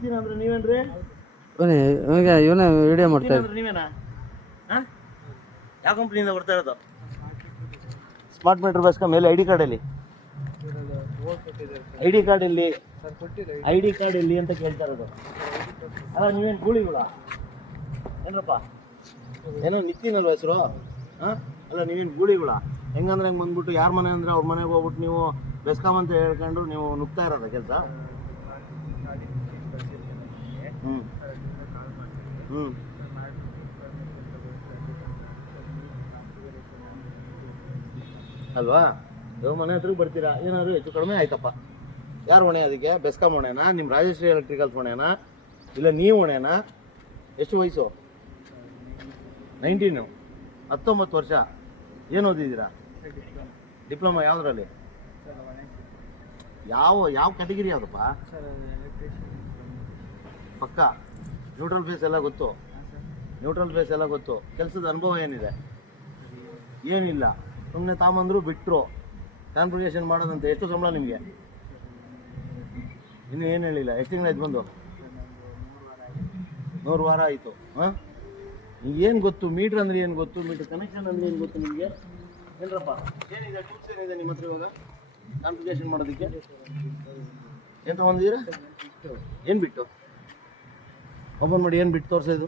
ನಿತ್ತೀನಿ ಅಂದ್ರೆ ನೀವೇನ್ರಿ? ಇವನೇ ವಿಡಿಯೋ ಮಾಡ್ತಾ ಇದ್ದ. ನೀವೇನಾ? ಹಾಂ, ಯಾವ ಕಂಪ್ನಿಯಿಂದ ಬರ್ತಾ ಇರೋದು? ಸ್ಮಾರ್ಟ್ ಮೀಟರ್ ಬಸ್ಕ ಮೇಲೆ ಐ ಡಿ ಕಾರ್ಡ್ ಎಲ್ಲಿ? ಐ ಡಿ ಕಾರ್ಡ್ ಎಲ್ಲಿ? ಐ ಡಿ ಕಾರ್ಡ್ ಎಲ್ಲಿ ಅಂತ ಕೇಳ್ತಾ ಇರೋದು. ಅಲ್ಲ ನೀವೇನು ಗೂಳಿಗಳ ಏನಪ್ಪ? ಏನೋ ನಿತ್ತೀನಲ್ವ ಹೆಸರು? ಹಾಂ, ಅಲ್ಲ ನೀವೇನು ಗೂಳಿಗಳ? ಹೆಂಗಂದ್ರೆ ಹೆಂಗೆ ಬಂದ್ಬಿಟ್ಟು ಯಾರ ಮನೆ ಅಂದರೆ ಅವ್ರ ಮನೆಗೆ ಹೋಗ್ಬಿಟ್ಟು ನೀವು ಬೆಸ್ಕಾಮ್ ಅಂತ ಹೇಳ್ಕೊಂಡು ನೀವು ನುಗ್ತಾ ಇರೋದ ಕೆಲಸ? ಹ್ಞೂ ಹ್ಞೂ ಅಲ್ವಾ? ಯಾವ ಮನೆ ಹತ್ರಕ್ಕೆ ಬರ್ತೀರಾ, ಏನಾದರೂ ಹೆಚ್ಚು ಕಡಿಮೆ ಆಯ್ತಪ್ಪ. ಯಾರು ಹೊಣೆ ಅದಕ್ಕೆ? ಬೆಸ್ಕಾಮ್ ಹೊಣೆನಾ? ನಿಮ್ಮ ರಾಜಶ್ರೀ ಎಲೆಕ್ಟ್ರಿಕಲ್ಸ್ ಹೊಣೆನಾ? ಇಲ್ಲ ನೀವು ಹೊಣೆನಾ? ಎಷ್ಟು ವಯಸ್ಸು? 19, 19 ವರ್ಷ. ಏನು ಓದಿದ್ದೀರಾ? ಡಿಪ್ಲೊಮಾ ಯಾವುದ್ರಲ್ಲಿ? ಯಾವ ಕ್ಯಾಟಗಿರಿ ಯಾವುದಪ್ಪ? ಪಕ್ಕ ನ್ಯೂಟ್ರಲ್ ಫೇಸ್ ಎಲ್ಲ ಗೊತ್ತು? ನ್ಯೂಟ್ರಲ್ ಫೇಸ್ ಎಲ್ಲ ಗೊತ್ತು. ಕೆಲಸದ ಅನುಭವ ಏನಿದೆ? ಏನಿಲ್ಲ, ಸುಮ್ಮನೆ ತಾಂಬಂದ್ರು ಬಿಟ್ಟರು. ಕಾನ್ಫಿಗರೇಷನ್ ಮಾಡೋದಂತೆ. ಎಷ್ಟು ಸಂಬಳ ನಿಮಗೆ? ಇನ್ನೂ ಏನು ಹೇಳಿಲ್ಲ. ಎಷ್ಟು ತಿಂಗಳಾಯ್ತು ಬಂದು? 100 ವಾರ ಆಯಿತು. ಹಾಂ, ಏನು ಗೊತ್ತು? ಮೀಟ್ರ್ ಅಂದರೆ ಏನು ಗೊತ್ತು? ಮೀಟ್ರ್ ಕನೆಕ್ಷನ್ ಅಂದರೆ ಏನು ಗೊತ್ತು ನಿಮಗೆ? ಏನರಪ್ಪ ಏನಿದೆ? ಟೂಲ್ಸ್ ಏನಿದೆ ನಿಮ್ಮ ಹತ್ರ ಇವಾಗ ಕಾನ್ಫಿಗರೇಷನ್ ಮಾಡೋದಕ್ಕೆ? ಏನು ತೊಗೊಂಡಿದ್ದೀರಾ? ಏನು ಬಿಟ್ಟು ಓಪನ್ ಮಾಡಿ? ಏನು ಬಿಟ್ಟು ತೋರಿಸೋದು?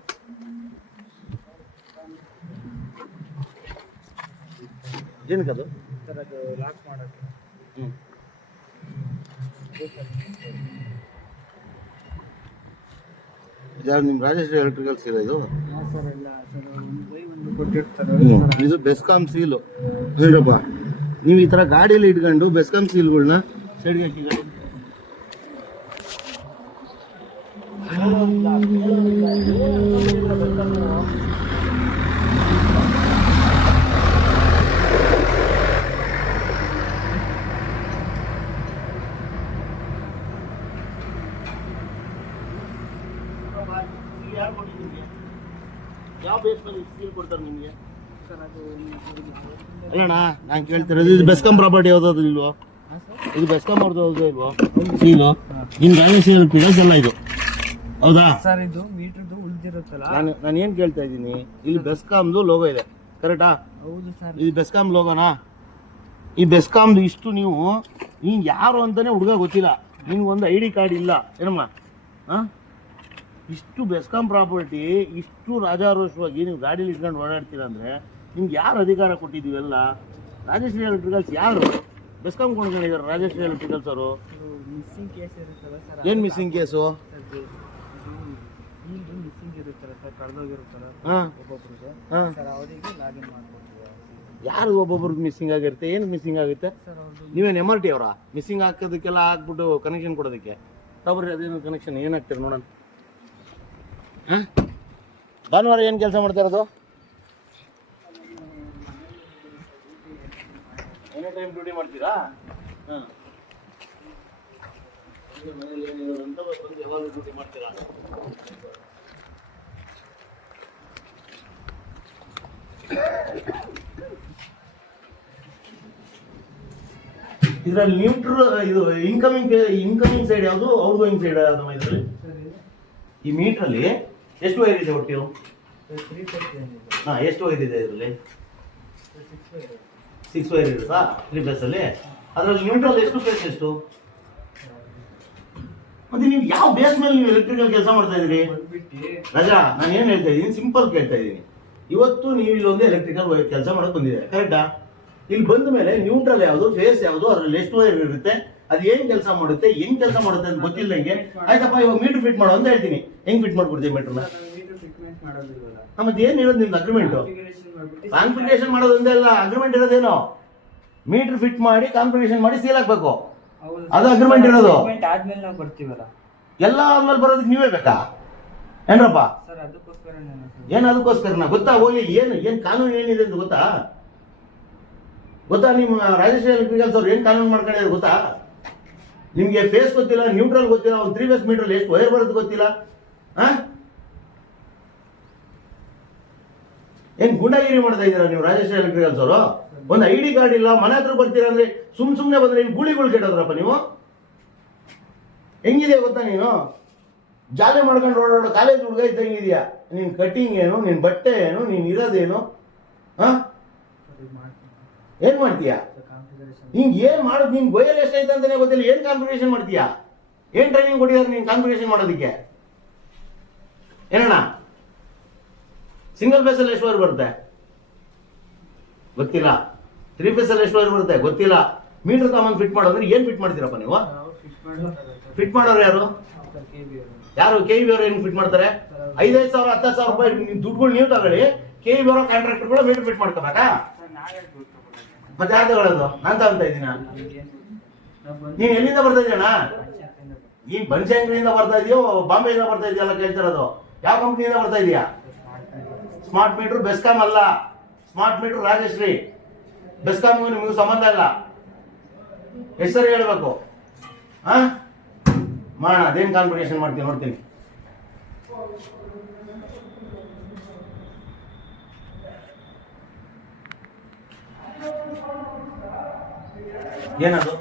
ಏನಕ್ಕದು? ಸರ್ ಅದು ಲಾಕ್ ಮಾಡೋಕ್ಕೆ. ಹ್ಞೂ, ಯಾರು ನಿಮ್ಮ ರಾಜಶ್ರೀ ಎಲೆಕ್ಟ್ರಿಕಲ್ಸ್ ಇಲ್ಲ ಇದು? ಹಾಂ ಸರ್, ಇಲ್ಲ ಸರ್, ಒಂದು ಬೈ ಒಂದು ಕೊಟ್ಟಿರ್ತಾರೆ. ಇದು ಬೆಸ್ಕಾಮ್ ಸೀಲು. ಏನಪ್ಪ ನೀವು ಈ ಥರ ಗಾಡಿಯಲ್ಲಿ ಇಟ್ಕೊಂಡು ಬೆಸ್ಕಾಮ್ ಸೀಲ್ಗಳನ್ನ ಸೈಡ್ಗೆ ಹಾಕಿದ್ದಾರೆ. ಯಾರು ಕೊಟ್ಟಿದ್ದೀವಿ? ಯಾವ ಬೇಸ್ ಮೇಲೆ ಸೀಲ್ ಕೊಡ್ತಾರೆ ನಿಮಗೆ? ಸರ್ ಅದು ಅಲ್ಲಣ್ಣ, ನಾನು ಕೇಳ್ತಿರೋದು ಇದು ಬೆಸ್ಕಾಮ್ ಪ್ರಾಪರ್ಟಿ ಯಾವುದಾದ್ರು ಇಲ್ವೋ? ಇದು ಬೆಸ್ಕಾಮ್ ಅವ್ರದ್ದು ಹೌದು ಇಲ್ವೋ ಸೀಲು? ನಿಮ್ಮ ರಾಜಶ್ರೀ ಎಲೆಕ್ಟ್ರಿಕಲ್ಸ್ ಎಲ್ಲ ಇದು ಹೌದಾ? ಸರ್ ಇದು ಮೀಟ್ರದ್ದು ಉಳಿದಿರುತ್ತಲ್ಲ. ನಾನು ಏನು ಕೇಳ್ತಾ ಇದ್ದೀನಿ, ಇಲ್ಲಿ ಬೆಸ್ಕಾಮ್ದು ಲೋಗೋ ಇದೆ ಕರೆಕ್ಟಾ? ಹೌದು ಸರ್. ಇದು ಬೆಸ್ಕಾಮ್ ಲೋಗೋನಾ? ಈ ಬೆಸ್ಕಾಮ್ದು ಇಷ್ಟು ನೀವು ಯಾರು ಅಂತಾನೆ ಹುಡುಗ ಗೊತ್ತಿಲ್ಲ, ನಿಮ್ಗೊಂದು ಐ ಡಿ ಕಾರ್ಡ್ ಇಲ್ಲ ಏನಮ್ಮ? ಹಾಂ, ಇಷ್ಟು ಬೆಸ್ಕಾಮ್ ಪ್ರಾಪರ್ಟಿ ಇಷ್ಟು ರಾಜಾರೋಷವಾಗಿ ನೀವು ಗಾಡೀಲಿ ಇಟ್ಕೊಂಡು ಓಡಾಡ್ತೀರ ಅಂದರೆ ನಿಮ್ಗೆ ಯಾರು ಅಧಿಕಾರ ಕೊಟ್ಟಿದ್ದೀವೆಲ್ಲ? ರಾಜಶ್ರೀ ಎಲೆಕ್ಟ್ರಿಕಲ್ಸ್ ಯಾರು ಬೆಸ್ಕಾಮ್ ಕೊಂಡ್ಕೊಂಡಿದ್ದಾರೆ? ರಾಜಶ್ರೀ ಎಲೆಕ್ಟ್ರಿಕಲ್ಸ್ ಅವರು ಮಿಸ್ಸಿಂಗ್ ಕೇಸ್ ಇರುತ್ತಲ್ಲ ಸರ್. ಏನು ಮಿಸ್ಸಿಂಗ್ ಕೇಸು? ಈಗ ಮಿಸ್ಸಿಂಗ್ ಇರುತ್ತಲ್ಲ ಸರ್, ಕಳೆದೋಗಿರುತ್ತಲ್ಲ ಹಾಂ ಒಬ್ಬೊಬ್ರಿಗೆ. ಹಾಂ, ಸರ್ ಅವರಿಗೆ ಲಾಗಿನ್ ಮಾಡ್ಕೊಡ್ತೀವಿ. ಯಾರು ಒಬ್ಬೊಬ್ರಿಗೆ ಮಿಸ್ಸಿಂಗ್ ಆಗಿರುತ್ತೆ? ಏನು ಮಿಸ್ಸಿಂಗ್ ಆಗುತ್ತೆ? ಸರ್ ಅವ್ರದ್ದು ನೀವೇನು MRT ಅವರಾ ಮಿಸ್ಸಿಂಗ್ ಹಾಕೋದಕ್ಕೆಲ್ಲ ಹಾಕ್ಬಿಟ್ಟು ಕನೆಕ್ಷನ್ ಕೊಡೋದಕ್ಕೆ? ತಗೊಳ್ರಿ, ಅದೇನು ಕನೆಕ್ಷನ್ ಏನು ಹಾಕ್ತೀರಿ ನೋಡೋಣ. ಹಾಂ, ಭಾನುವಾರ ಏನು ಕೆಲಸ ಮಾಡ್ತಾ ಇರೋದು? ಎನಿ ಟೈಮ್ ಡ್ಯೂಟಿ ಮಾಡ್ತೀರಾ? ಹಾಂ, ಮನೇಲಿ ಏನಿರೋದು ಅಂತ ಬಂದು ಯಾವಾಗಲೂ ಡ್ಯೂಟಿ ಮಾಡ್ತೀರಾ? ಇದರಲ್ಲಿ ಇದು ಇನ್ಕಮಿಂಗ್ ಸೈಡ್ ಯಾವುದು, ಔಟ್ಗೋಯಿಂಗ್ ಸೈಡ್ ಯಾವುದು ಇದರಲ್ಲಿ? ಈ ಮೀಟ್ರಲ್ಲಿ ಎಷ್ಟು ವೈರ್ ಇದೆ ಒಟ್ಟು? ಹಾಂ, ಎಷ್ಟು ವೈರ್ ಇದೆ ಇದರಲ್ಲಿ? 6 ವೈರ್ ಇರುತ್ತಾ 3 ಬೇಸಲ್ಲಿ? ಅದರಲ್ಲಿ ನ್ಯೂಟ್ರಲ್ ಎಷ್ಟು ಫೇಸ್ ಎಷ್ಟು? ಮತ್ತೆ ನೀವು ಯಾವ ಬೇಸ್ ಮೇಲೆ ನೀವು ಎಲೆಕ್ಟ್ರಿಕಲ್ ಕೆಲಸ ಮಾಡ್ತಾ ಇದ್ದೀರಿ? ರಾಜಾ, ನಾನು ಏನು ಹೇಳ್ತಾ ಇದ್ದೀನಿ ಸಿಂಪಲ್ ಕೇಳ್ತಾ ಇದ್ದೀನಿ. ಇವತ್ತು ನೀವು ಇಲ್ಲೊಂದು ಎಲೆಕ್ಟ್ರಿಕಲ್ ಕೆಲಸ ಮಾಡೋಕೆ ಬಂದಿದೆ ಕರೆಕ್ಟಾ? ಇಲ್ಲಿ ಬಂದ ಮೇಲೆ ನ್ಯೂಟ್ರಲ್ ಯಾವುದು, ಫೇಸ್ ಯಾವುದು, ಅದರಲ್ಲಿ ಎಷ್ಟು ವೈರ್ ಇರುತ್ತೆ, ಅದು ಏನು ಕೆಲಸ ಮಾಡುತ್ತೆ, ಹೆಂಗ್ ಕೆಲಸ ಮಾಡುತ್ತೆ ಅಂತ ಗೊತ್ತಿಲ್ಲದಂಗೆ ಆಯ್ತಪ್ಪ ಇವಾಗ ಮೀಟರ್ ಫಿಟ್ ಮಾಡೋ ಅಂತ ಹೇಳ್ತೀನಿ. ಹೆಂಗ್ ಫಿಟ್ ಮಾಡ್ಕೊಡ್ತೀವಿ ಮೀಟರ್ನ? ಮತ್ತೆ ಏನು ಇರೋದು ನಿಮ್ದು ಅಗ್ರಿಮೆಂಟು? ಕಾನ್ಫಿಗರೇಷನ್ ಮಾಡೋದೊಂದೇ ಅಲ್ಲ, ಅಗ್ರಿಮೆಂಟ್ ಇರೋದೇನೋ ಮೀಟರ್ ಫಿಟ್ ಮಾಡಿ ಕಾನ್ಫಿಗರೇಷನ್ ಮಾಡಿ ಸೀಲ್ ಹಾಕ್ಬೇಕು, ಅದು ಅಗ್ರಿಮೆಂಟ್ ಇರೋದು. ಆದ್ಮೇಲೆ ನಾವು ಬರ್ತೀವಲ್ಲ, ಎಲ್ಲ ಆದ್ಮೇಲೆ ಬರೋದಕ್ಕೆ ನೀವೇ ಬೇಕಾ ಏನ್ರಪ್ಪ? ಸರ್ ಅದಕ್ಕೋಸ್ಕರ ಏನು ಅದಕ್ಕೋಸ್ಕರನ ಗೊತ್ತಾ? ಹೋಗ್ಲಿ, ಏನು ಕಾನೂನು ಏನಿದೆ ಅಂತ ಗೊತ್ತಾ? ನಿಮ್ಮ ರಾಜಶ್ರೀ ಎಲೆಕ್ಟ್ರಿಕಲ್ಸ್ ಅವ್ರು ಏನು ಕಾನೂನು ಮಾಡ್ಕೊಂಡಿದ್ದಾರೆ ಗೊತ್ತಾ? ನಿಮಗೆ ಫೇಸ್ ಗೊತ್ತಿಲ್ಲ, ನ್ಯೂಟ್ರಲ್ ಗೊತ್ತಿಲ್ಲ, ಒಂದು 3 ಬೇಸ್ ಮೀಟರ್ ಎಷ್ಟು ವೈರ್ ಬರೋದು ಗೊತ್ತಿಲ್ಲ. ಹಾಂ, ಏನು ಗುಂಡಾಗಿರಿ ಮಾಡ್ತಾ ಇದ್ದೀರಾ ನೀವು ರಾಜಶ್ರೀ ಎಲೆಕ್ಟ್ರಿಕಲ್ಸ್ ಅವರು? ಒಂದು ಐ ಡಿ ಕಾರ್ಡ್ ಇಲ್ಲ, ಮನೆ ಹತ್ರ ಬರ್ತೀರಾ ಅಂದ್ರೆ ಸುಮ್ಮನೆ ಬಂದ್ರೆ ನೀವು ಗೂಳಿಗಳು ಕೆಟ್ಟೋದ್ರಪ್ಪ ನೀವು. ಹೆಂಗಿದೆ ಗೊತ್ತಾ? ನೀನು ಜಾಲಿ ಮಾಡ್ಕೊಂಡು ಓಡಾಡೋ ಕಾಲೇಜ್ ಹುಡುಗ ಇದ್ದಂಗೆ ಇದೆಯಾ? ನಿನ್ ಕಟಿಂಗ್ ಏನು, ನಿನ್ ಬಟ್ಟೆ ಏನು, ನೀನ್ ಇರೋದೇನು? ಹಾ, ಏನ್ ಮಾಡ್ತೀಯಾ? ನಿಂಗೆ ಏನ್ ಮಾಡೋದು? ನಿಂಗೆ ಬಯಲು ಎಷ್ಟೈತೆ ಅಂತಾನೆ ಗೊತ್ತಿಲ್ಲ, ಏನ್ ಕಾನ್ಫಿಗರೇಷನ್ ಮಾಡ್ತೀಯಾ? ಏನ್ ಟ್ರೈನಿಂಗ್ ಕೊಟ್ಟಿದ್ದಾರೆ ನೀನ್ ಕಾನ್ಫಿಗರೇಷನ್ ಮಾಡೋದಕ್ಕೆ? ಏನಣ್ಣ, ಸಿಂಗಲ್ ಫೇಸಲ್ಲಿ ಎಷ್ಟು ವೈರ್ ಬರುತ್ತೆ ಗೊತ್ತಿಲ್ಲ, 3 ಫೇಸಲ್ಲಿ ಎಷ್ಟು ವೈರ್ ಬರುತ್ತೆ ಗೊತ್ತಿಲ್ಲ. ಮೀಟರ್ ತಗೊಂಡ್ ಫಿಟ್ ಮಾಡೋದ್ರೆ ಏನ್ ಫಿಟ್ ಮಾಡ್ತೀರಪ್ಪ ನೀವು? ಫಿಟ್ ಮಾಡೋರು ಯಾರು? ಯಾರು KEB ಅವರು ಹೆಂಗ್ ಫಿಟ್ ಮಾಡ್ತಾರೆ? 5,000 10,000 ರೂಪಾಯಿ ದುಡ್ಡುಗಳು ನೀವು ತಗೊಳ್ಳಿ, KEB ಅವರ ಕಾಂಟ್ರಾಕ್ಟರ್ಗಳು ಮೀಟರ್ ಫಿಟ್ ಮಾಡ್ಕೋಬೇಕಾ? ಮತ್ತೆ ಯಾರು ತಗೊಳ್ಳೋದು? ನಾನ್ ತಗೊಂತ ಇದ್ದೀನ? ನೀನ್ ಎಲ್ಲಿಂದ ಬರ್ತಾ ಇದೀಯಣ್ಣ? ನೀನ್ ಬನಶಂಕರಿಯಿಂದ ಬರ್ತಾ ಇದೆಯೋ ಬಾಂಬೆಯಿಂದ ಬರ್ತಾ ಇದೆಯಲ್ಲ ಕೇಳ್ತಿರೋದು? ಯಾವ ಕಂಪ್ನಿಯಿಂದ ಬರ್ತಾ ಇದೀಯಾ? ಸ್ಮಾರ್ಟ್ ಮೀಟರ್ ಬೆಸ್ಕಾಂ ಅಲ್ಲ, ಸ್ಮಾರ್ಟ್ ಮೀಟರ್ ರಾಜಶ್ರೀ. ಬೆಸ್ಕಾಂಗೂ ನಿಮಗೂ ಸಂಬಂಧ ಇಲ್ಲ. ಹೆಸರು ಹೇಳ್ಬೇಕು. ಹಾ, ಮಾಡೋಣ. ಅದೇನ್ ಕಾನ್ಫಿಗರೇಷನ್ ಮಾಡ್ತೀನಿ ನೋಡ್ತೀನಿ. ಏನದು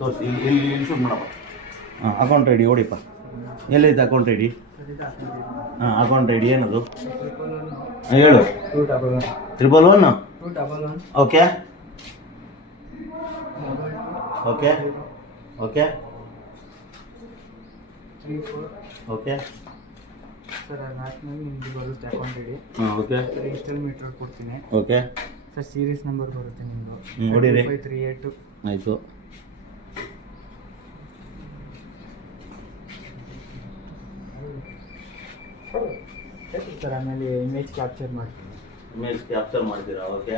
ತೋರಿಸಿ, ಇಲ್ಲಿ ಶೂಟ್ ಮಾಡಪ್ಪ. ಹಾಂ, ಅಕೌಂಟ್ ಐ ಡಿ ಹೊಡಿಪ್ಪ. ಎಲ್ಲೈತೆ ಅಕೌಂಟ್ ಐ ಡಿ? ಹಾಂ, ಅಕೌಂಟ್ ಐ ಡಿ ಏನದು? ಹೇಳು. 111. Okay okay okay okay sir ಅದಾದ್ಮೇಲೆ ನಿಮ್ದು ಬರುತ್ತೆ ಅಕೌಂಟ್ ಐಡಿ. ಹಾಂ, ಓಕೆ. ಸರ್ ಇನ್ಸ್ಟಾಲ್ ಮೀಟರ್ ಕೊಡ್ತೀನಿ. ಓಕೆ ಸರ್ ಸೀರೀಸ್ ನಂಬರ್ ಬರುತ್ತೆ ನಿಮ್ಮದು. ನೋಡಿರಿ. 538. ಆಯಿತು. ಸರ್ ಆಮೇಲೆ ಇಮೇಜ್ ಕ್ಯಾಪ್ಚರ್ ಮಾಡ್ತೀನಿ. ಇಮೇಜ್ ಕ್ಯಾಪ್ಚರ್ ಮಾಡ್ತೀರಾ? ಓಕೆ.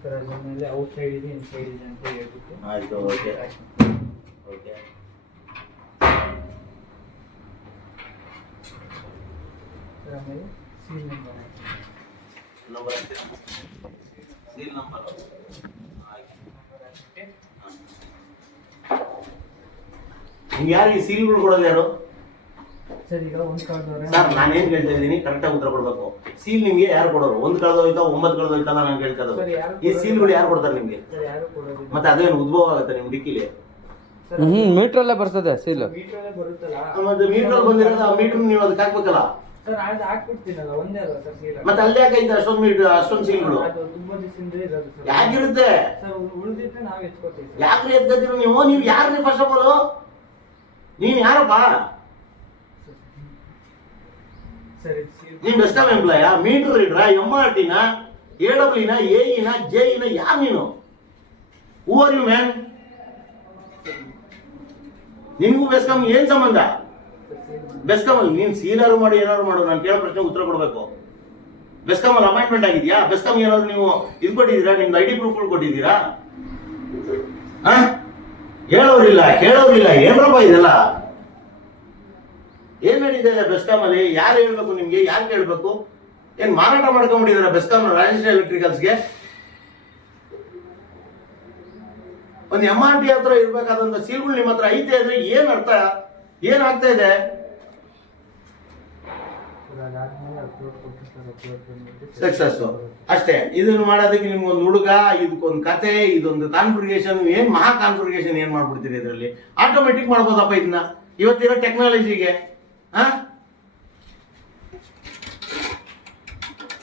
ಸರ್ ಅದಾದ್ಮೇಲೆ ಔಟ್ ಸೈಡ್ ಇದೆ ಇನ್ಸೈಡ್ ಇದೆ ಅಂತ ಹೇಳ್ಬಿಟ್ಟು. ಆಯಿತು. Okay okay. ಸರ್ ಆಮೇಲೆ ಸೀಲ್ ನಂಬರ್ ಸೀಲ್ ನಂಬರ್ ನಿಮ್ಗೆ ಯಾರು ಈ ಸೀಲ್ಗಳು ಕೊಡೋದು ಯಾರು? ಸರ್ ಈಗ ಒಂದು ಕಾರ್ಡ್ದವ್ರೆ. ಸರ್ ನಾನೇನು ಕೇಳ್ತಾ ಇದ್ದೀನಿ ಕರೆಕ್ಟಾಗಿ ಉತ್ತರ ಕೊಡಬೇಕು. ಸೀಲ್ ನಿಮ್ಗೆ ಯಾರು ಕೊಡೋರು? 1 ಕಳೆದೋಯ್ತಾ 9 ಕಳೆದೋಯ್ತಲ್ಲ ನಾನು ಕೇಳ್ತದ. ಈ ಸೀಲ್ಗಳು ಯಾರು ಕೊಡ್ತಾರೆ ನಿಮ್ಗೆ? ಸರ್ ಯಾರು ಕೊಡೋದಿಲ್ಲ. ಮತ್ತೆ ಅದೇನು ಉದ್ಭವ ಆಗುತ್ತೆ ನಿಮ್ ಡಿಕ್ಕಿಲಿ? ಮೀಟ್ರಲ್ಲೇ ಬರ್ತದೆ ಸೀಲ್. ಮೀಟರಲ್ಲೇ ಬರುತ್ತಲ್ಲ. ಮತ್ತೆ ಮೀಟರ್ ಬಂದಿರೋದು, ಆ ಮೀಟರ್ ನೀವು ಅದಕ್ಕೆ ಹಾಕ್ಬೇಕಲ್ಲ. ಸರ್ ಅದು ಹಾಕ್ಬಿಡ್ತೀನಲ್ಲ, ಒಂದೇ ಅಲ್ಲ ಸರ್ ಸೀಲ್. ಮತ್ತೆ ಅಲ್ಲಿ ಯಾಕೈತೆ ಅಷ್ಟೊಂದು ಮೀಟರ್, ಅಷ್ಟೊಂದು ಸೀಲ್ಗಳು ಅದು ತುಂಬಾ ದಿವಸದಿಂದ ಇರೋದು ಸರ್. ಯಾಕಿರುತ್ತೆ? ಸರ್ ಉಳಿದಿದ್ರೆ ನಾವು ಎತ್ಕೋತೀವಿ ಸರ್. ಯಾಕ್ರಿ ಎತ್ಕೊತೀರ ನೀವು ಯಾರ್ರಿ ಫಸ್ಟ್ ಆಫ್ ಆಲ್? ನೀನ್ ಯಾರಪ್ಪ? ಸರ್ ಇದು ಸೀಲ್. ನೀನ್ ಬೆಸ್ಕಾಂ ಎಂಪ್ಲಾಯ, ಮೀಟರ್ ರೀಡ್ರಾ, MRT-ನ, AWE-ನ, AE-ನ, JE-ನ? ಯಾರು ನೀನು? Who are you man? ನಿನ್ಗೂ ಬೆಸ್ಕಾಂ ಏನ್ ಸಂಬಂಧ? ಬೆಸ್ಕಾಂ ಅಲ್ಲಿ ನೀನ್ ಸೀಲಾರು ಮಾಡಿ ಏನಾದ್ರು ಮಾಡು, ನಾನು ಕೇಳೋ ಪ್ರಶ್ನೆ ಉತ್ತರ ಕೊಡ್ಬೇಕು. ಬೆಸ್ಕಾಂ ಅಲ್ಲಿ ಅಪಾಯಿಂಟ್ಮೆಂಟ್ ಆಗಿದ್ಯಾ? ಬೆಸ್ಕಾಂ ಏನಾದ್ರು ನೀವು ಇದು ಕೊಟ್ಟಿದ್ದೀರಾ? ನಿಮ್ದು ID ಪ್ರೂಫ್ಗಳು ಕೊಟ್ಟಿದ್ದೀರಾ? ಹೇಳೋರಿಲ್ಲ, ಕೇಳೋರಿಲ್ಲ, ಏನ್ರಪ್ಪ ಇದೆಲ್ಲ? ಏನ್ ನಡೀತಾ ಇದೆ ಬೆಸ್ಕಾಂ ಅಲ್ಲಿ? ಯಾರು ಹೇಳ್ಬೇಕು ನಿಮ್ಗೆ? ಯಾರು ಕೇಳ್ಬೇಕು? ಏನ್ ಮಾರಾಟ ಮಾಡ್ಕೊಂಡ್ಬಿಟ್ಟಿದಾರ ಬೆಸ್ಕಾಂ ರಾಜಶ್ರೀ ಎಲೆಕ್ಟ್ರಿಕಲ್ಸ್ಗೆ? ಒಂದು MRT ಹತ್ರ ಇರ್ಬೇಕಾದಂತ ಸೀಲ್ಗಳು ನಿಮ್ಮ ಹತ್ರ ಐತೆ ಅಂದ್ರೆ ಏನ್ ಅರ್ಥ? ಏನಾಗ್ತಾ ಇದೆ? ಅದಾದ್ಮೇಲೆ ಅಪ್ಲೋಡ್ ಕೊಟ್ಟು ಸರ್ ಅಪ್ಲೋಡ್ ಸಕ್ಸಸ್ ಅಷ್ಟೇ. ಇದನ್ನು ಮಾಡೋದಕ್ಕೆ ನಿಮ್ಗೊಂದು ಹುಡುಗ, ಇದಕ್ಕೊಂದು ಕತೆ, ಇದೊಂದು ಕಾನ್ಫಿಗರೇಷನ್, ಏನ್ ಮಹಾ ಕಾನ್ಫಿಗರೇಷನ್ ಏನ್ ಮಾಡ್ಬಿಡ್ತೀರಿ ಇದರಲ್ಲಿ? ಆಟೋಮೆಟಿಕ್ ಮಾಡ್ಬೋದಪ್ಪ ಇದನ್ನ ಇವತ್ತಿರೋ ಟೆಕ್ನಾಲಜಿಗೆ.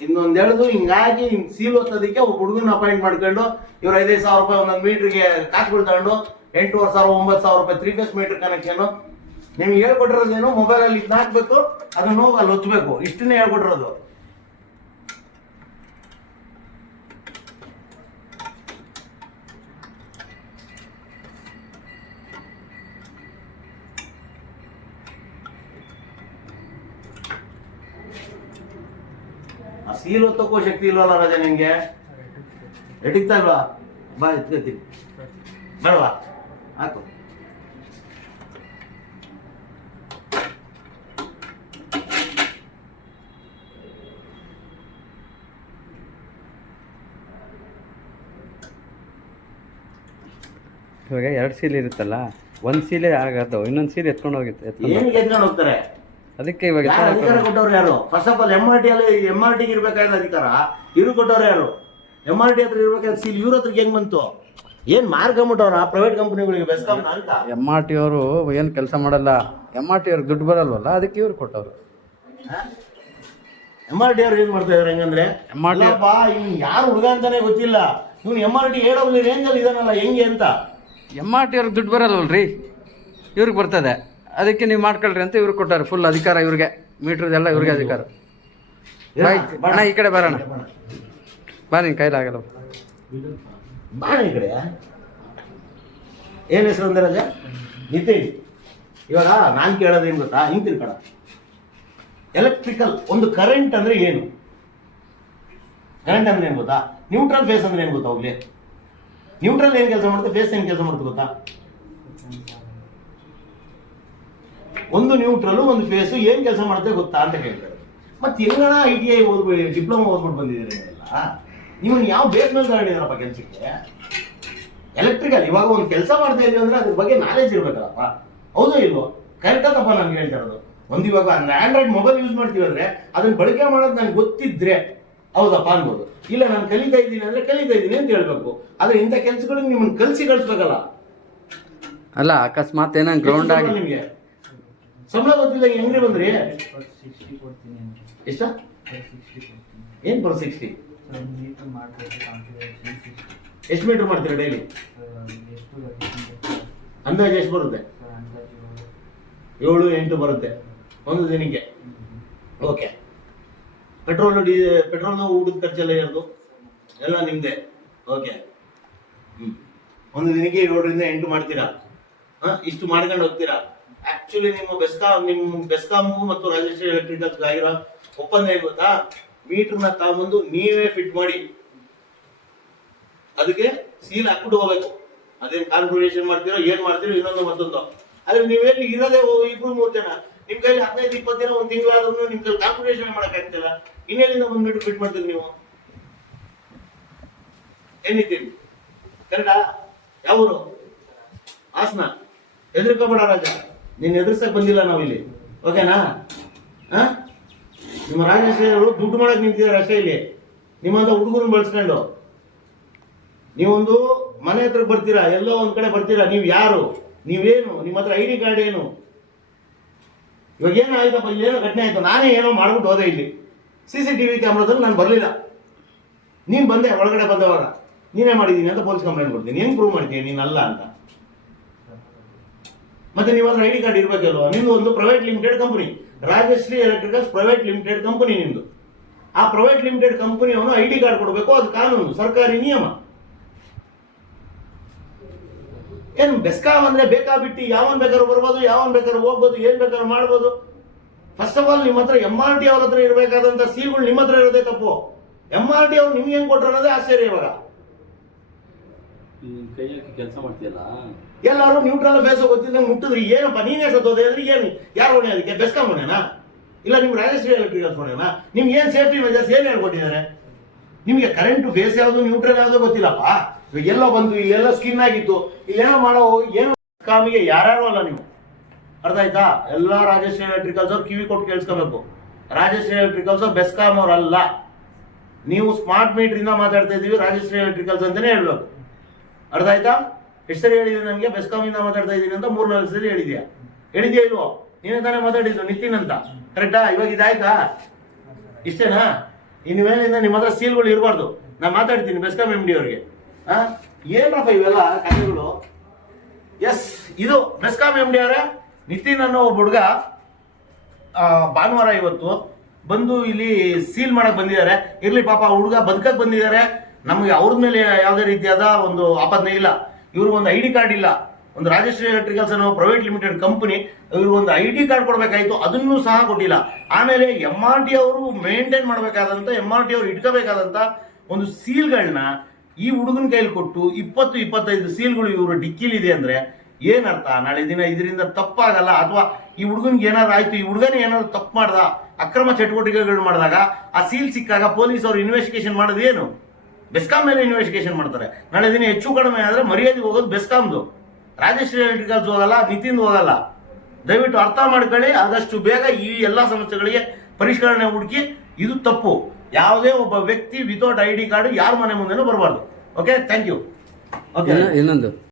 ಇನ್ನೊಂದು ಹೇಳುದು ಹಿಂಗಾಗಿ ಹಿಂಗ್ ಸೀಲ್ ಹೊತ್ತೋದಕ್ಕೆ ಒಬ್ಬ ಹುಡುಗನ ಅಪಾಯಿಂಟ್ ಮಾಡ್ಕೊಂಡು ಇವ್ರು 5,000 ರೂಪಾಯಿ ಒಂದೊಂದು ಮೀಟರ್ಗೆ ಕಾಸುಗಳು ತಗೊಂಡು 8,500 9,000 ರೂಪಾಯಿ 3 ಫೇಸ್ ಮೀಟರ್ ಕನೆಕ್ಷನ್. ನಿಮ್ಗೆ ಹೇಳ್ಕೊಟ್ಟಿರೋದೇನು? ಮೊಬೈಲಲ್ಲಿ ಇದನ್ನ ಹಾಕ್ಬೇಕು, ಅದನ್ನ ಹೋಗಿ ಅಲ್ಲಿ ಹೊಚ್ಚಬೇಕು, ಇಷ್ಟನ್ನೇ ಹೇಳ್ಕೊಟ್ಟಿರೋದು. ಆ ಸೀಲ್ ಹೊತ್ತಕ್ಕೂ ಶಕ್ತಿ ಇಲ್ವಲ್ಲ ರಾಜ ನಿಂಗೆ? ಎಡಿಗ್ತಾ ಇಲ್ವಾ? ಬಾ ಎತ್ಕೊತೀನಿ, ಬೇಡವಾ? ಹಾಕು. ಇವಾಗ 2 ಸೀಲ್ ಇರುತ್ತಲ್ಲ, ಒಂದು ಸೀಲೇ ಆಗತ್ತವ, ಇನ್ನೊಂದು ಸೀಲ್ ಎತ್ಕೊಂಡು ಹೋಗಿತ್ತು. ಏನಕ್ಕೆ ಎತ್ಕೊಂಡು ಹೋಗ್ತಾರೆ? ಅದಕ್ಕೆ ಇವಾಗ ಯಾರು ಅಧಿಕಾರ ಕೊಟ್ಟವ್ರು ಯಾರು? ಫಸ್ಟ್ ಆಫ್ ಆಲ್ MRT ಅಲ್ಲಿ MRT ಇರ್ಬೇಕಾದ ಅಧಿಕಾರ ಇವ್ರು ಕೊಟ್ಟವ್ರು ಯಾರು? MRT ಹತ್ರ ಇರ್ಬೇಕಾದ ಸೀಲ್ ಇವ್ರ ಹತ್ರಕ್ಕೆ ಹೆಂಗ್ ಬಂತು? ಏನ್ ಮಾರ್ಕೊಂಬಿಟ್ಟವ್ರ ಪ್ರೈವೇಟ್ ಕಂಪನಿಗಳಿಗೆ ಬೆಸ್ಕಾಂ ಅಂತ? MRT ಅವರು ಏನು ಕೆಲಸ ಮಾಡಲ್ಲ, MRT ಅವ್ರಿಗೆ ದುಡ್ಡು ಬರಲ್ವಲ್ಲ, ಅದಕ್ಕೆ ಇವ್ರು ಕೊಟ್ಟವ್ರು. MRT ಅವ್ರು ಏನ್ ಮಾಡ್ತಾ ಇದಾರೆ ಹೆಂಗಂದ್ರೆ MRT ಇವ್ನು ಯಾರು ಹುಡುಗ ಅಂತಾನೆ ಗೊತ್ತಿಲ್ಲ, ಇವ್ನು MRT AW ರೇಂಜ್ ಅಲ್ಲಿ ಇದಾನಲ್ಲ ಹೆಂಗೆ ಅಂತ. MRT ಅವ್ರಿಗೆ ದುಡ್ಡು ಬರಲ್ವಲ್ರಿ, ಇವ್ರಿಗೆ ಬರ್ತದೆ, ಅದಕ್ಕೆ ನೀವು ಮಾಡ್ಕೊಳ್ರಿ ಅಂತ ಇವ್ರು ಕೊಟ್ಟಾರೆ. ಫುಲ್ ಅಧಿಕಾರ ಇವ್ರಿಗೆ, ಮೀಟ್ರದೆಲ್ಲ ಇವ್ರಿಗೆ ಅಧಿಕಾರ. ಬಾಯ್ ಅಣ್ಣ, ಈ ಕಡೆ ಬರೋಣ ಬಾ, ನಿನ್ ಕೈಲಾಗಲ್ಲ. ಬಾಣ ಈ ಕಡೆ. ಏನ್ ಹೆಸರು ಅಂದ್ರೆ ರಾಜ? ನಿತಿನ್. ಇವಾಗ ನಾನು ಕೇಳೋದೇನು ಗೊತ್ತಾ, ಹಿಂಗೆ ತಿಳ್ಕೊಳ. ಎಲೆಕ್ಟ್ರಿಕಲ್ ಒಂದು ಕರೆಂಟ್ ಅಂದ್ರೆ ಏನು? ಕರೆಂಟ್ ಅಂದ್ರೆ ಏನು ಗೊತ್ತಾ? ನ್ಯೂಟ್ರಲ್ ಫೇಸ್ ಅಂದ್ರೆ ಏನು ಗೊತ್ತಾ? ಹೋಗ್ಲಿ, ನ್ಯೂಟ್ರಲ್ ಏನ್ ಕೆಲಸ ಮಾಡುತ್ತೆ, ಫೇಸ್ ಏನ್ ಕೆಲಸ ಮಾಡುತ್ತೆ ಗೊತ್ತಾ? ಒಂದು ನ್ಯೂಟ್ರಲ್ ಒಂದು ಫೇಸ್ ಏನ್ ಕೆಲಸ ಮಾಡುತ್ತೆ ಗೊತ್ತಾ ಅಂತ ಕೇಳ್ತಾರೆ. ಮತ್ತೆ ಹೆಂಗಣ ITI ಓದ್ಬಿಡಿ, ಡಿಪ್ಲೊಮಾ ಓದ್ಬಿಟ್ಟು ಬಂದಿದ್ದೀರಿ ಎಲ್ಲ, ನೀವು ಯಾವ ಬೇಸ್ ಮೇಲೆ ತಗೊಂಡಿದ್ದೀರಪ್ಪ ಕೆಲಸಕ್ಕೆ? ಎಲೆಕ್ಟ್ರಿಕಲ್ ಇವಾಗ ಒಂದು ಕೆಲಸ ಮಾಡ್ತಾ ಇದ್ದೀವಿ ಅಂದ್ರೆ ಅದ್ರ ಬಗ್ಗೆ ನಾಲೆಜ್ ಇರ್ಬೇಕಲ್ಲಪ್ಪ, ಹೌದೋ ಇಲ್ವೋ? ಕರೆಕ್ಟಪ್ಪ ನಾನು ಹೇಳ್ತಾ ಇರೋದು. ಒಂದು ಇವಾಗ ಆಂಡ್ರಾಯ್ಡ್ ಮೊಬೈಲ್ ಯೂಸ್ ಮಾಡ್ತೀವಿ ಅಂದ್ರೆ ಅದನ್ನ ಬಳಕೆ ಮಾಡೋದು ನನಗೆ ಗೊತ್ತಿದ್ರೆ ಹೌದಪ್ಪ ಅನ್ಬೋದು. ಇಲ್ಲ ನಾನು ಕಲಿತಾ ಇದ್ದೀನಿ ಅಂದ್ರೆ ಕಲಿತಾ ಇದ್ದೀನಿ ಅಂತ ಹೇಳ್ಬೇಕು. ಆದ್ರೆ ಇಂಥ ಕೆಲಸಗಳಿಗೆ ನಿಮ್ಮನ್ನು ಕಲಿಸ್ಬೇಕಲ್ಲ. ಅಲ್ಲ, ಅಕಸ್ಮಾತ್ ಏನೋ ಗ್ರೌಂಡ್ ಆಗಿ ನಿಮಗೆ ಸಂಬಳ ಗೊತ್ತಿಲ್ಲ, ಹೆಂಗ್ರಿ ಬಂದ್ರಿ? ಎಷ್ಟ? ಏನ್ ಪರ್ 60? ಎಷ್ಟು ಮೀಟರ್ ಮಾಡ್ತೀರಾ ಡೈಲಿ? ಅಂದಾಜು ಎಷ್ಟು ಬರುತ್ತೆ? 7-8 ಬರುತ್ತೆ ಒಂದು ದಿನಕ್ಕೆ. ಓಕೆ, ಪೆಟ್ರೋಲ್ ಊಟದ ಖರ್ಚೆಲ್ಲ ಇರೋದು ಎಲ್ಲ ನಿಮ್ದೆ. ಓಕೆ, ಒಂದು ದಿನಕ್ಕೆ 7-8 ಮಾಡ್ತೀರಾ. ಇಷ್ಟು ಮಾಡ್ಕೊಂಡು ಹೋಗ್ತೀರಾ. ಆಕ್ಚುಲಿ ನಿಮ್ಮ ಬೆಸ್ಕಾಂ ಮತ್ತು ರಾಜಶ್ರೀ ಎಲೆಕ್ಟ್ರಿಕಲ್ಸ್ ಆಗಿರೋ ಒಪ್ಪಂದ ಏನ್ ಗೊತ್ತಾ? ಮೀಟರ್ನ ತಗೊಂಬಂದು ನೀವೇ ಫಿಟ್ ಮಾಡಿ ಅದಕ್ಕೆ ಸೀಲ್ ಹಾಕ್ಬಿಟ್ಟು ಹೋಗ್ಬೇಕು. ಅದೇನು ಕಾನ್ಫಿಗರೇಷನ್ ಮಾಡ್ತೀರೋ ಏನ್ ಮಾಡ್ತೀರೋ ಇನ್ನೊಂದು ಮತ್ತೊಂದು. ಆದ್ರೆ ನೀವೇನು ಇರೋದೇ 2-3 ಜನ, ನಿಮ್ ಕೈಲಿ 15-20 ದಿನ ಒಂದು ತಿಂಗಳಾದ್ರೂ ನಿಮ್ ಕೈಲಿ ಕಾನ್ಫಿಗರೇಷನ್ ಮಾಡಕ್ ಆಗ್ತಿಲ್ಲ. ಇನ್ನೇನಿಂದ 1 ಮೀಟರ್ ಫಿಟ್ ಮಾಡ್ತೀರಿ ನೀವು? ಏನಿದ್ದೀರಿ? ಕರೆಕ್ಟಾ? ಯಾವೂರು? ಹಾಸನ. ಹೆದರ್ಕೋಬೇಡ ರಾಜ, ನೀನ್ ಎದುರ್ಸಕ್ ಬಂದಿಲ್ಲ ನಾವಿಲ್ಲಿ, ಓಕೆನಾ? ನಿಮ್ಮ ರಾಜಶ್ರೀ ಅವರು ದುಡ್ಡು ಮಾಡಕ್ ನಿಂತಿದ್ದಾರೆ ಅಷ್ಟೇ. ಇಲ್ಲಿ ನಿಮ್ಮಂತ ಹುಡುಗರನ್ನ ಬಳಸ್ಕೊಂಡು ನೀವೊಂದು ಮನೆ ಹತ್ರ ಬರ್ತೀರಾ, ಎಲ್ಲೋ ಒಂದ್ ಕಡೆ ಬರ್ತೀರಾ. ನೀವು ಯಾರು, ನೀವೇನು, ನಿಮ್ಮ ಹತ್ರ ID ಕಾರ್ಡ್ ಏನು? ಇವಾಗ ಏನೋ ಆಯ್ತಪ್ಪ, ಇಲ್ಲೇನೋ ಘಟನೆ ಆಯ್ತು, ನಾನೇ ಏನೋ ಮಾಡ್ಬಿಟ್ಟು ಹೋದೆ. ಇಲ್ಲಿ CCTV ಕ್ಯಾಮ್ರಾದಲ್ಲಿ ನಾನು ಬರಲಿಲ್ಲ, ನೀನ್ ಬಂದೆ, ಒಳಗಡೆ ಬಂದವಾಗ ನೀನೇ ಮಾಡಿದ್ದೀನಿ ಅಂತ ಪೊಲೀಸ್ ಕಂಪ್ಲೇಂಟ್ ಕೊಡ್ತೀನಿ. ಹೆಂಗ್ ಪ್ರೂವ್ ಮಾಡ್ತೀನಿ ನೀನಲ್ಲ ಅಂತ? ಮತ್ತೆ ನೀವು ಹತ್ರ ID ಕಾರ್ಡ್ ಇರ್ಬೇಕಲ್ವ? ನಿಮ್ದು ಒಂದು private limited company, Rajashree electricals private limited company ನಿಮ್ದು. ಆ ಪ್ರೈವೇಟ್ ಲಿಮಿಟೆಡ್ ಕಂಪನಿಯವನು ID ಕಾರ್ಡ್ ಕೊಡಬೇಕು, ಅದು ಕಾನೂನು, ಸರ್ಕಾರಿ ನಿಯಮ. ಏನು ಬೆಸ್ಕಾಂ ಅಂದ್ರೆ ಬೇಕಾಬಿಟ್ಟು ಯಾವನ್ ಬೇಕಾದ್ರೂ ಬರ್ಬೋದು, ಯಾವನ್ ಬೇಕಾದ್ರೂ ಹೋಗ್ಬೋದು, ಏನ್ ಬೇಕಾದ್ರೂ ಮಾಡ್ಬೋದು. ಫಸ್ಟ್ ಆಫ್ ಆಲ್ ನಿಮ್ಮ ಹತ್ರ MRT ಅವ್ರ ಹತ್ರ ಇರಬೇಕಾದಂತ ಸೀಲ್ಗಳು ನಿಮ್ಮ ಹತ್ರ ಇರೋದೇ ತಪ್ಪು. MRT ಅವ್ರು ನಿಮ್ಗೆ ಹೆಂಗ್ ಕೊಟ್ರು ಅನ್ನೋದೇ ಆಶ್ಚರ್ಯ. ಇವಾಗ ಕೆಲಸ ಮಾಡ್ತೀಯಲ್ಲ, ಎಲ್ಲರೂ ನ್ಯೂಟ್ರಲ್ ಫೇಸ್ ಗೊತ್ತಿದ್ದಂಗೆ ಮುಟ್ಟಿದ್ರಿ. ಏನಪ್ಪ ನೀನೇ ಸತ್ತೋದೆ ಅಂದ್ರೆ ಏನು? ಯಾರು ಹೊಣೆ ಅದಕ್ಕೆ? ಬೆಸ್ಕಾಂ ಹೊಣೆನಾ? ಇಲ್ಲ ನಿಮ್ಮ ರಾಜಶ್ರೀ ಎಲೆಕ್ಟ್ರಿಕಲ್ಸ್ ಹೊಣೆನಾ? ನಿಮ್ಗೆ ಏನ್ ಸೇಫ್ಟಿ ಮೆಜರ್ಸ್ ಏನ್ ಹೇಳ್ಕೊಟ್ಟಿದ್ದಾರೆ? ನಿಮ್ಗೆ ಕರೆಂಟ್ ಫೇಸ್ ಯಾವುದು ನ್ಯೂಟ್ರಲ್ ಯಾವುದು ಗೊತ್ತಿಲ್ಲಪ್ಪ. ಇವಾಗ ಎಲ್ಲೋ ಬಂತು, ಇಲ್ಲೆಲ್ಲ ಸ್ಕಿನ್ ಆಗಿತ್ತು, ಇಲ್ಲೇನೋ ಮಾಡೋ ಏನೋ ಕಾಮಿಗೆ ಯಾರ್ಯಾರು ಅಲ್ಲ ನೀವು. ಅರ್ಥ ಆಯ್ತಾ? ಎಲ್ಲ ರಾಜಶ್ರೀ ಎಲೆಕ್ಟ್ರಿಕಲ್ಸ್ ಅವ್ರು ಕಿವಿ ಕೊಟ್ಟು ಕೇಳಿಸ್ಕೋಬೇಕು. ರಾಜಶ್ರೀ ಎಲೆಕ್ಟ್ರಿಕಲ್ಸ್ ಬೆಸ್ಕಾಂ ಅವರಲ್ಲ. ನೀವು ಸ್ಮಾರ್ಟ್ ಮೀಟರ್ ಇಂದ ಮಾತಾಡ್ತಾ ಇದೀವಿ, ರಾಜಶ್ರೀ ಎಲೆಕ್ಟ್ರಿಕಲ್ಸ್ ಅಂತಾನೆ ಹೇಳ್ಬೇಕು. ಅರ್ಥ ಆಯ್ತಾ? ಎಷ್ಟು ಸರಿ ಹೇಳಿದೆ ನನಗೆ ಬೆಸ್ಕಾಂ ಇಂದ ಮಾತಾಡ್ತಾ ಇದ್ದೀನಿ ಅಂತ? 3-4 ಸರಿ ಹೇಳಿದ್ಯಾ ಇಲ್ವೋ? ನೀನೇ ತಾನೇ ಮಾತಾಡಿದ್ದು ನಿತಿನ್ ಅಂತ, ಕರೆಕ್ಟಾ? ಇವಾಗ ಇದಾಯ್ತಾ? ಇಷ್ಟೇನಾ? ಇನ್ನು ಮೇಲಿಂದ ನಿಮ್ಮ ಹತ್ರ ಸೀಲ್ಗಳು ಇರಬಾರ್ದು. ನಾನು ಮಾತಾಡ್ತೀನಿ ಬೆಸ್ಕಾಂ MD ಅವ್ರಿಗೆ. ಏನಪ್ಪ ಇವೆಲ್ಲ ಕಥೆಗಳು? ಎಸ್, ಇದು ಬೆಸ್ಕಾಂ MD ಅವರೇ. ನಿತಿನ್ ಅನ್ನೋ ಒಬ್ಬ ಹುಡುಗ ಭಾನುವಾರ ಇವತ್ತು ಬಂದು ಇಲ್ಲಿ ಸೀಲ್ ಮಾಡಕ್ ಬಂದಿದ್ದಾರೆ. ಇರ್ಲಿ ಪಾಪ, ಹುಡುಗ ಬದುಕಕ್ ಬಂದಿದ್ದಾರೆ. ನಮಗೆ ಅವ್ರ ಮೇಲೆ ಯಾವುದೇ ರೀತಿಯಾದ ಒಂದು ಆಪಾದನೆ ಇಲ್ಲ. ಇವ್ರಿಗೊಂದು ID ಕಾರ್ಡ್ ಇಲ್ಲ. ಒಂದು ರಾಜಶ್ರೀ ಎಲೆಕ್ಟ್ರಿಕಲ್ಸ್ ಅನ್ನೋ ಪ್ರೈವೇಟ್ ಲಿಮಿಟೆಡ್ ಕಂಪನಿ ಇವ್ರಿಗೊಂದು ID ಕಾರ್ಡ್ ಕೊಡಬೇಕಾಯ್ತು, ಅದನ್ನು ಸಹ ಕೊಟ್ಟಿಲ್ಲ. ಆಮೇಲೆ MRT ಅವರು ಮೇಂಟೈನ್ ಮಾಡಬೇಕಾದಂತ, MRT ಅವರು ಇಟ್ಕೋಬೇಕಾದಂತ ಒಂದು ಸೀಲ್ಗಳನ್ನ ಈ ಹುಡುಗನ ಕೈಲಿ ಕೊಟ್ಟು 20-25 ಸೀಲ್ಗಳು ಇವರು ಡಿಕ್ಕಿಲಿದೆ ಅಂದ್ರೆ ಏನರ್ಥ? ನಾಳೆ ದಿನ ಇದರಿಂದ ತಪ್ಪಾಗಲ್ಲ, ಅಥವಾ ಈ ಹುಡುಗನ್ಗೆ ಏನಾದ್ರು ಆಯ್ತು, ಈ ಹುಡುಗನೇ ಏನಾದ್ರು ತಪ್ಪು ಮಾಡ್ದ, ಅಕ್ರಮ ಚಟುವಟಿಕೆಗಳು ಮಾಡಿದಾಗ ಆ ಸೀಲ್ ಸಿಕ್ಕಾಗ ಪೊಲೀಸ್ ಅವರು ಇನ್ವೆಸ್ಟಿಗೇಷನ್ ಮಾಡೋದು ಏನು? ಬೆಸ್ಕಾಂ ಮೇಲೆ ಇನ್ವೆಸ್ಟಿಗೇಷನ್ ಮಾಡ್ತಾರೆ. ನಾಳೆ ದಿನ ಹೆಚ್ಚು ಕಡಿಮೆ ಆದ್ರೆ ಮರ್ಯಾದೆ ಹೋಗೋದು ಬೆಸ್ಕಾಂದು, ರಾಜಶ್ರೀ ಎಲೆಕ್ಟ್ರಿಕಲ್ಸ್ ಹೋಗಲ್ಲ, ನಿತಿನ್ ಹೋಗಲ್ಲ. ದಯವಿಟ್ಟು ಅರ್ಥ ಮಾಡ್ಕೊಳ್ಳಿ. ಆದಷ್ಟು ಬೇಗ ಈ ಎಲ್ಲ ಸಮಸ್ಯೆಗಳಿಗೆ ಪರಿಷ್ಕರಣೆ ಹುಡುಕಿ. ಇದು ತಪ್ಪು. ಯಾವುದೇ ಒಬ್ಬ ವ್ಯಕ್ತಿ ವಿತೌಟ್ ID ಕಾರ್ಡ್ ಯಾರ ಮನೆ ಮುಂದೆನೂ ಬರಬಾರ್ದು. Okay, thank you. ಓಕೆ, ಇನ್ನೊಂದು